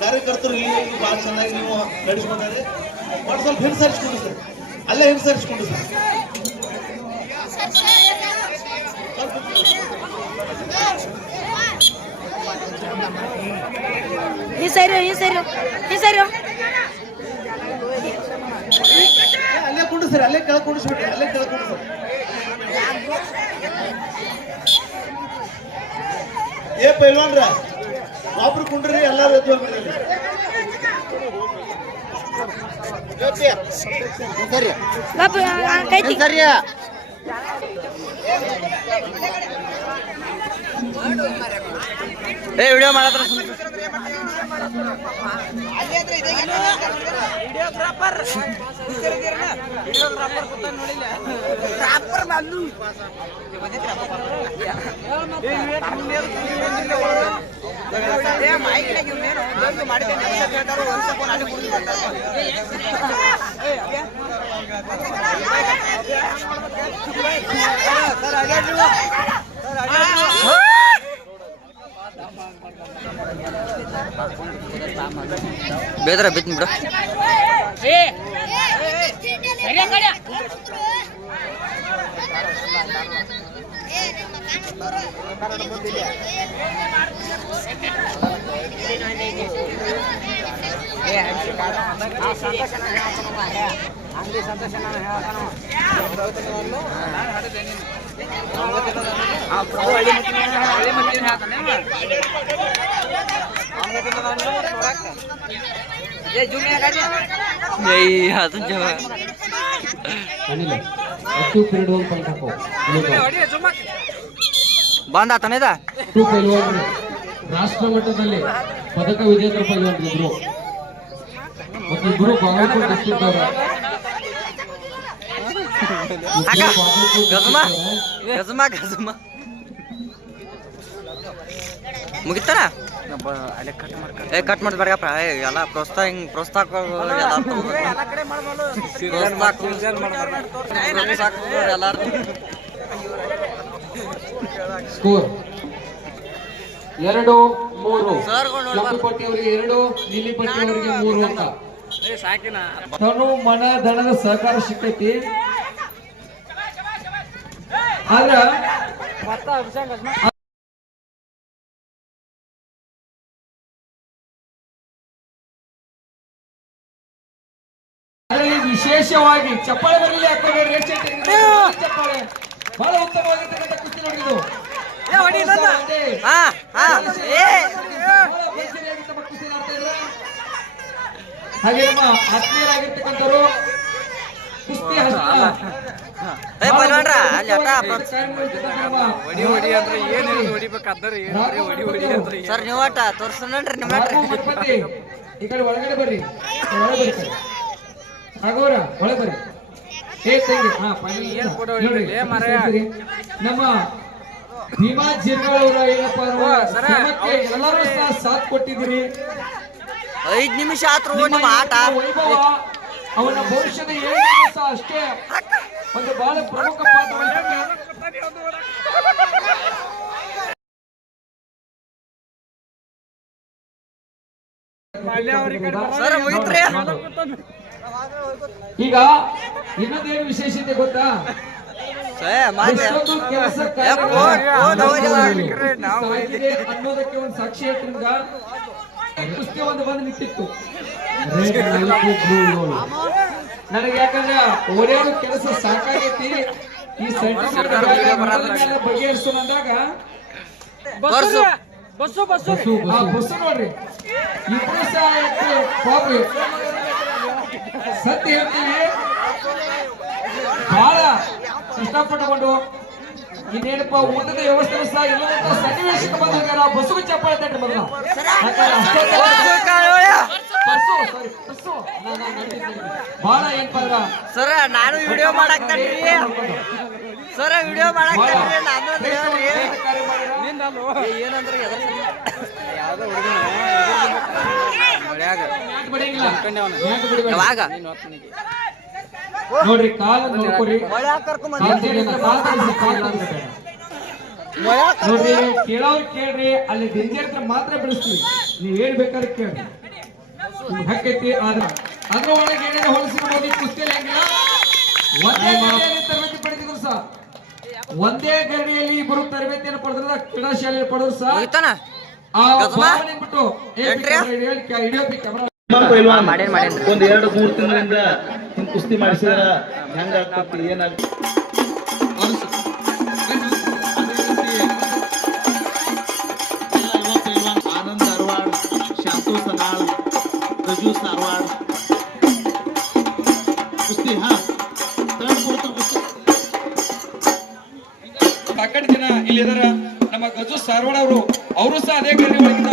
ಕಾರ್ಯಕರ್ತರು ಇಲ್ಲಿ ಬಹಳ ಚೆನ್ನಾಗಿ ನೀವು ನಡೆಸ್ಕೊಂಡ್ರೆ ಬಟ್ ಸ್ವಲ್ಪ ಹಿಂಸರಿಸ್ಕೊಂಡು ಸರ್, ಅಲ್ಲೇ ಹಿಂಸರಿಸ್ಕೊಂಡು ಸರ್. ಅಲ್ಲೇ ಕುಂಡು ಸರ್, ಅಲ್ಲೇ ಕೆಳಗೆ ಕುಂಡಿಸ್ಬಿಟ್ರಿ, ಅಲ್ಲೇ ಕೆಳಗೆ ಕುಂಡು ಸರ್. ಏ ಪೈಲ್ವಾನ್ರ ಒಬ್ರು ಕುಂಡ್ರಿ, ಎಲ್ಲಾರು ಎದ್ದು ಹೋಗ್ಬಿಡ್ರಿ. ಏ ವಿಡಿಯೋ ಮಾಡತ್ರ ಬೇದ್ರ ಬಿತ್ತೀನಿ ಬಿಡು. ಬಂದ ಆತನೇದ ರಾಷ್ಟ್ರ ಮಟ್ಟದಲ್ಲಿ ಪದಕ ವಿಜೇತರ ಪೈಲ್ವಾನರಿದ್ರು ಮತ್ತು ಇಬ್ಬರು ಬಾಗಲಕೋಟೆ ಡಿಸ್ಟ್ರಿಕ್ಟ್ ಅವರ ಮುಗಿತಾರ ಕಟ್ ಮಾಡಿ ಬರ್ಗಪ್ಪ ಎಲ್ಲ ಪ್ರೋತ್ಸಾಹ ಎಲ್ಲಾರು ಸ್ಕೋರ್ 2-3. ಕೆಂಪು ಪಟ್ಟಿಯವರಿಗೆ 2, ನೀಲಿ ಪಟ್ಟಿಯವರಿಗೆ 3 ಅಂತ. ತನು ಮನ ಧನದ ಸಹಕಾರ ಸಿಕ್ಕೈತಿ. ಆದ್ರ ವಿಶೇಷವಾಗಿ ಚಪ್ಪಾಳೆ ಬರಲಿ, ಹಾಕೋಬೇಡ್ರಿ. ಚಪ್ಪಾಳೆ ಬಹಳ ಉತ್ತಮವಾಗಿರ್ತಕ್ಕಂಥ ಕುಸ್ತಿ ನೋಡಿದ್ದು. ಹಾಗೆ ನಮ್ಮ ಆತ್ಮೀಯರಾಗಿರ್ತಕ್ಕಂಥವ್ರು ಕುಸ್ತಿ ಸರ್ ನೀವಾಟ ತೋರ್ಸೋಣ್ರಿ ನಿಮ್ಮ ಈ ಕಡೆ ಒಳಗಡೆ ಬರ್ರಿ, ಆಗೋರ ಒಳಗೆ ಬರ್ರಿ. ನಮ್ಮ ಭೀಮಾ ಜಿರ್ಗಾಳವರ ಏನಪ್ಪ ಎಲ್ಲರೂ ಸಹ ಸಾಥ್ ಕೊಟ್ಟಿದ್ದೀರಿ. 5 ನಿಮಿಷ ಆತ್ರು ನಿಮ್ಮ ಆಟ. ವೈಭವ ಅವನ ಭವಿಷ್ಯದ 7 ಸಹ ಅಷ್ಟೇ ಒಂದು ಬಹಳ ಪ್ರಮುಖ ಪಾತ್ರ ವಹಿಸುತ್ತೆ. ಈಗ ಇನ್ನೊಂದೇನು ವಿಶೇಷತೆ ಗೊತ್ತಾ? ಅನ್ನೋದಕ್ಕೆ ಒಂದು ಸಾಕ್ಷಿ ಹೇಳ್ತೀಗ ಕುಸ್ತಿ ಒಂದು ಬಂದು ನಿಂತಿತ್ತು ನನಗೆ. ಯಾಕಂದ್ರೆ ಒಳ್ಳೆಯದು ಕೆಲಸ ಸಾಕಾಗೈತಿ, ಈ ಬಗೆಹರಿಸೋಣ ಅಂದಾಗ ಬಸ್ಸು ನೋಡ್ರಿ ಇಬ್ರು ಸಹ ಸತ್ಯ ಹೇಳ್ತೀವಿ, ಬಹಳ ಇಷ್ಟಪಟ್ಟುಕೊಂಡು ಇನ್ನೇನಪ್ಪ ಊಟದ ವ್ಯವಸ್ಥೆ ಸಹ ಇಲ್ಲದಂತ ಸನ್ನಿವೇಶಕ್ಕೆ ಬಂದ ಹೋಗ್ಯಾರ. ಬಸ್ಸು ಚಪ್ಪಾಳೆ ತಟ್ರಿ ಮೊದಲ ಬಹಳ ಏನಪ್ಪ ಅಂದ್ರ ಸರ ನಾನು ವಿಡಿಯೋ ಮಾಡಾಕ್ತೇನ್ರಿ. ಸರ ವಿಡಿಯೋ ಮಾಡಾಕ್ತೇನ್ರಿ ನಾನು ಏನಂದ್ರೆ ಯಾವಾಗ ನೋಡ್ರಿ ಕಾಲ ನೋಡ್ಕೊರಿ. ನೋಡ್ರಿ ಕೇಳೋರ್ ಕೇಳ್ರಿ, ಅಲ್ಲಿ ಡೇಂಜರ್ ಹತ್ರ ಮಾತ್ರ ಬಿಡಿಸ್ತೀವಿ, ನೀವ್ ಏನ್ ಬೇಕಾದ್ರೆ ಕೇಳ್ರಿ, ನಿಮ್ಗೆ ಹಕ್ಕೈತಿ. ಅದ್ರ ಒಳಗೆ ಏನೇನು ಹೊಲಸಿರ್ಬೋದು, ಕುಸ್ತಿಯಲ್ಲಿ ಹೆಂಗಿಲ್ಲ. ಒಂದೇ ಗರಡಿಯಲ್ಲಿ ತರಬೇತಿ ಪಡೆದಿದ್ರು ಸಹ, ಒಂದೇ ಗರಡಿಯಲ್ಲಿ ಇಬ್ಬರು ತರಬೇತಿಯನ್ನು ಪಡೆದ್ರ, ಕ್ರೀಡಾ ಶಾಲೆಯಲ್ಲಿ ಪಡೆದ್ರು ಸಹ ಬಿಟ್ಟು ಒಂದ್ 2-3 ತಿಂಗಳಿಂದ ಕುಸ್ತಿ ಮಾಡಿಸಿದ್ರ ಹೆಂಗಾಗ್ತದೆ, ಏನಾಗ್ತದೆ? ಆನಂದ್ ಅರವಾಡ್, ಶಾಂತು ಸನಾಳ್, ರಜು ಸಾರವಾಡ್ ಕುಸ್ತಿ. ಸಾಕಷ್ಟು ಜನ ಇಲ್ಲಿ ಇದಾರ. ನಮ್ಮ ಗಜು ಸಾರವಾಡ್ ಅವರು ಸಹ ಅದೇ ಗರಡಿ ಒಳಗಿಂದ